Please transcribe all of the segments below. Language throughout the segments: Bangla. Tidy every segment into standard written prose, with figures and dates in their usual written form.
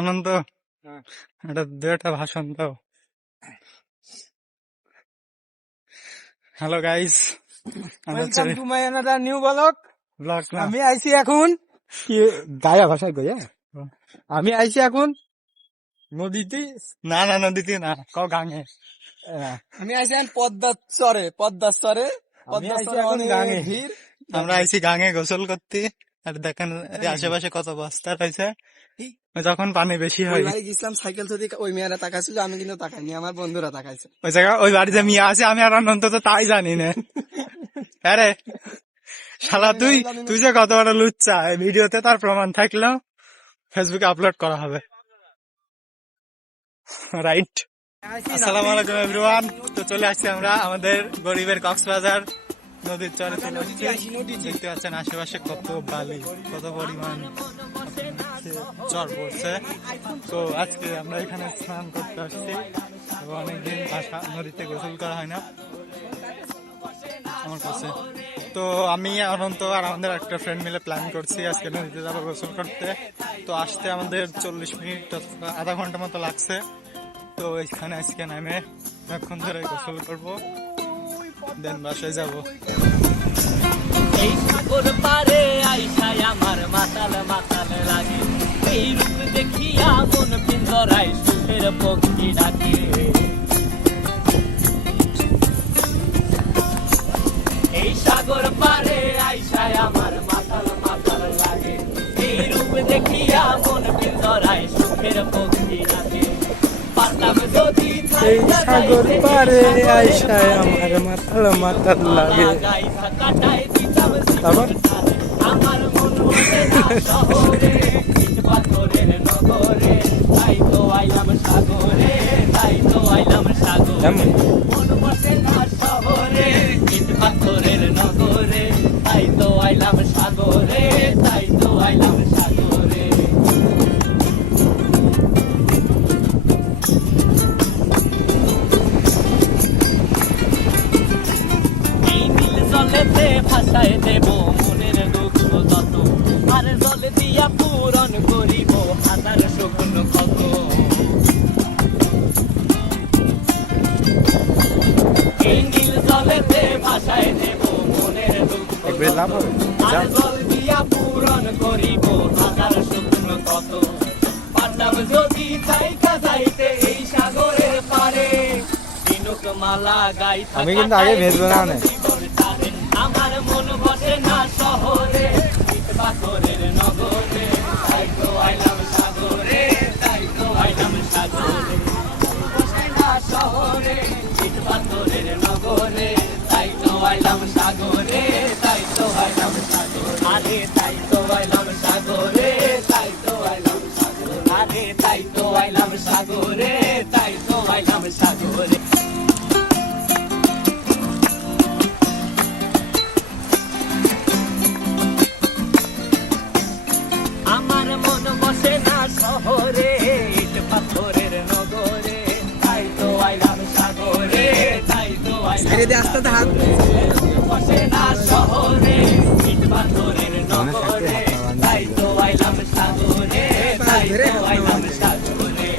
আনন্দ এটা দুটা ভাষণ দাও। Hello guys, welcome to my another new blog. আমি আইছি এখন গায়া ভাষায় কই, আমি আইছি এখন নদীতে। না না নদীতে না, কও গাঙে। আমি আইছি এখন পদ্মার চরে গাঙে ভিড়। আমরা আইছি গাঙে গোসল করতে। আর দেখেন আশেপাশে কত বস্তা রয়েছে। যখন পানি বেশি হয় গেছিলাম সাইকেল থেকে, ওই মেয়েরা তাকাইছিল, আমি কিন্তু তাকাইনি, আমার বন্ধুরা তাকাইছে। ওই জায়গা ওই বাড়িতে মিয়া আছে, আমি আর অন্তত তাই জানি না। আরে শালা তুই যে কত বড় লুচ্চা, এই ভিডিওতে তার প্রমাণ থাকলেও ফেসবুকে আপলোড করা হবে। রাইট। আসসালামু আলাইকুম এভরিওয়ান। তো চলে আসছি আমরা আমাদের গরিবের কক্সবাজার নদীর চরে চলে আসছি। দেখতে পাচ্ছেন আশেপাশে কত বালি, কত পরিমাণ চর পড়ছে। তো আজকে আমরা এখানে স্নান করতে আসছি। অনেকদিন নদীতে গোসল করা হয় না আমার কাছে। তো আমি অনন্ত আর আমাদের একটা ফ্রেন্ড মিলে প্ল্যান করছি আজকে নদীতে যাবো গোসল করতে। তো আসতে আমাদের 40 মিনিট আধা ঘন্টা মতো লাগছে। তো এখানে আজকে নামে অনেকক্ষণ ধরে গোসল করবো, দেন বাসায় যাবো। এই সাগর পারে আইসায় আমার মাতাল মাতাল লাগে, এই রূপ দেখিয়া মন পিঞ্জরায় সুখের পক্ষী ডাকে। এই সাগর পারে আইসায় আমার মাতাল মাতাল লাগে, এই রূপ দেখিয়া মন পিঞ্জরায় সুখের পক্ষী ডাকে। পারতাম যদি এই সাগর পারে আইসায় আমার মাতাল মাতাল লাগে। তারপর আমার মন বসে না শহরে, ইট পাথরের নগরে, তাই তো আইলাম সাগরে, তাই তো আইলাম সাগরে। মন বসে না শহরে, ইট পাথরের নগরে, তাই তো আইলাম সাগরে, তাই তো আইলাম সাগরে। এই নীল জলেতে ভাসায় দেব মনের দুঃখ যত, আর জলে দিয়া পূরণ করিব হাজার শুকনো ক্ষত। এই নীল জলেতে ভাসায় দেব মনের দুঃখ যত, আর জল দিয়া পূরণ করিব হাজার শুকনো ক্ষত। পারতাম যদি থাইকা যাইতে এই সাগরের পারে, দিনুক মালা গাইতা আমি কিন্তু আগে ভেজবো না। আমার মন বসে না শহরে, ইট পাথরের নগরে, তাই তো আইলাম সাগরে, তাই তো আইলাম সাগরে। বসে না শহরে, ইট পাথরের নগরে, তাই তো আইলাম সাগরে, তাই তো আইলাম সাগরে। আরে তাই তো আইলাম সাগরে, তাই তো আইলাম সাগরে। আরে তাই তো আইলাম সাগরে, তাই তো আইলাম সাগরে। আমার মন বসে না শহরে, ইট পাথরের নগরে, তাই তো আইলাম সাগরে, তাই তো আইলাম। বসে না শহরে, ইট পাথরের নগরে, তাই তো আইলাম সাগরে, তাই তো আইলাম সাগরে।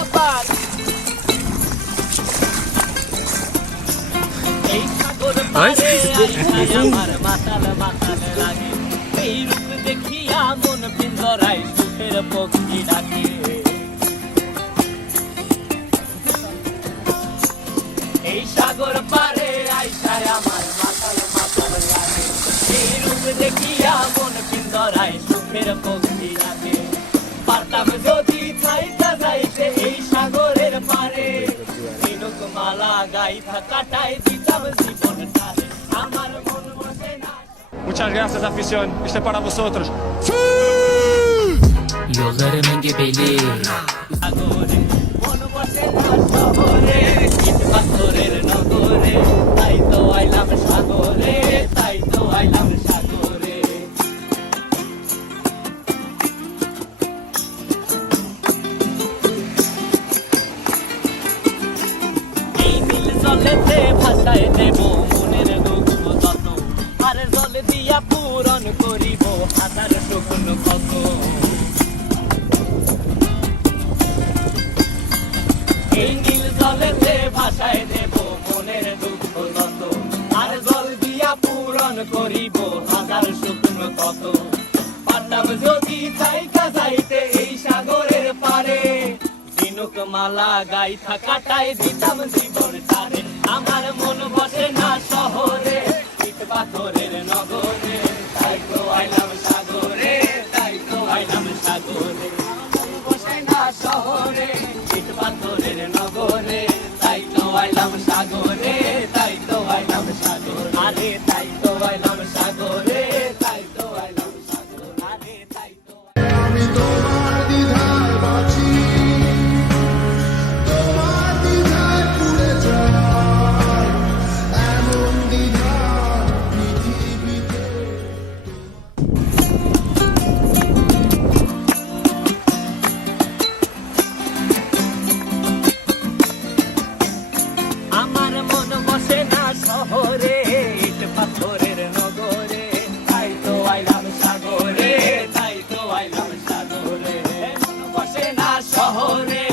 আবার এই সাগর পারে আইসায় আমার মাতাল মাতাল লাগে, এই রূপ দেখিয়া মন পিঞ্জরায় সুখের পক্ষী ডাকে। এই সাগর পারে আইসায় আমার মাতাল মাতাল লাগে, এই রূপ দেখিয়া মন পিঞ্জরায় সুখের পক্ষী ডাকে। পারতাম যদি থাইকা যাইতে এই সাগরের পারে, দিনুক মালা গাইতা কাটাই দিতাম জীবনটারে। আমার মন বসে না। Muchas gracias, afición. Este es para vosotros. Yollarımın gebeli সাগরে, মন বসে না শহরে, ইট পাথরের নগরে, তাই তো আইলাম সাগরে, তাই তো আইলাম সাগরে। এই নীল জলেতে ভাসায় দেব মনের দুঃখ যত, আর জল দিয়া পূরণ করিব হাজার শকুন কত এই নীল জলেতে ভাসায় দেব মনের দুঃখ যত আর জল দিয়া পূরণ করিব হাজার শকুন কত পারতাম যদি থাইকা যাইতে এই সাগরের পারে দিনুক মালা গাইথা কাটাই দিতাম জীবন তারে আমার মন বসে না শহরে ইট পাথরের নগরে তাই তো আইলাম সাগরে তাই তো আইলাম সাগরে মন বসে না শহরে ইট পাথরের নগরে তাই তো আইলাম সাগরে তাই তো আইলাম সাগরে আরে তাই তো আইলাম সাগরে তাই তো আইলাম সাগরে আরে তাই তো আমি তোমার দ্বিধায় বাঁচি, তোমার দ্বিধায় পুড়ে যাই, এমন দ্বিধা পৃথিবীতে। আমার মন বসে না শহরে ইট পাথরের নগরে তাই তো আইলাম সাগরে তাই তো আইলাম সাগরে মন বসে না শহরে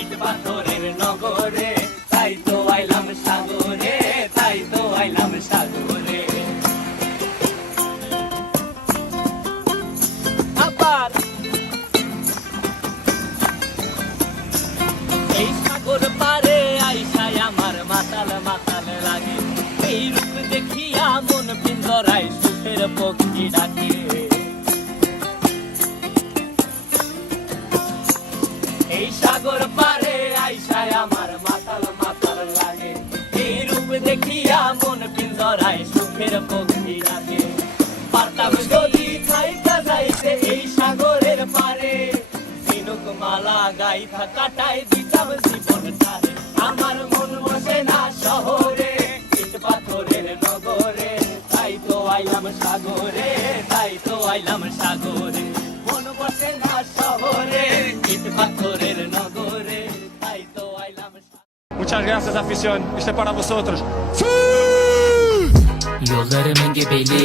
ইট পাথরের নগরে তাই তো আইলাম সাগরে তাই তো আইলাম সাগরে আবার এই সাগর পারে আইসায় আমার মাতাল মাতাল লাগে এই রূপ দেখিয়া মন পিঞ্জরায় সুখের পক্ষী ডাকে এই সাগর পারে আইসায় আমার মাতাল মাতাল লাগে এই রূপ দেখিয়া মন পিঞ্জরায় সুখের পক্ষী ডাকে পারতাম যদি খাইতা যাইতে এই সাগরের পারে দিনুক মালা গাইথা কাটাই দিতাম জীবন তারে আমার মন বসে না শহরে ইট পাথরের নগরে তাই তো আইলাম সাগরে তাই তো আইলাম সাগরে মন বসে না শহরে ইট পাথরের নগরে তাই তো আইলাম Muchas gracias, afición. Este es para vosotros. Yollarımın gebeli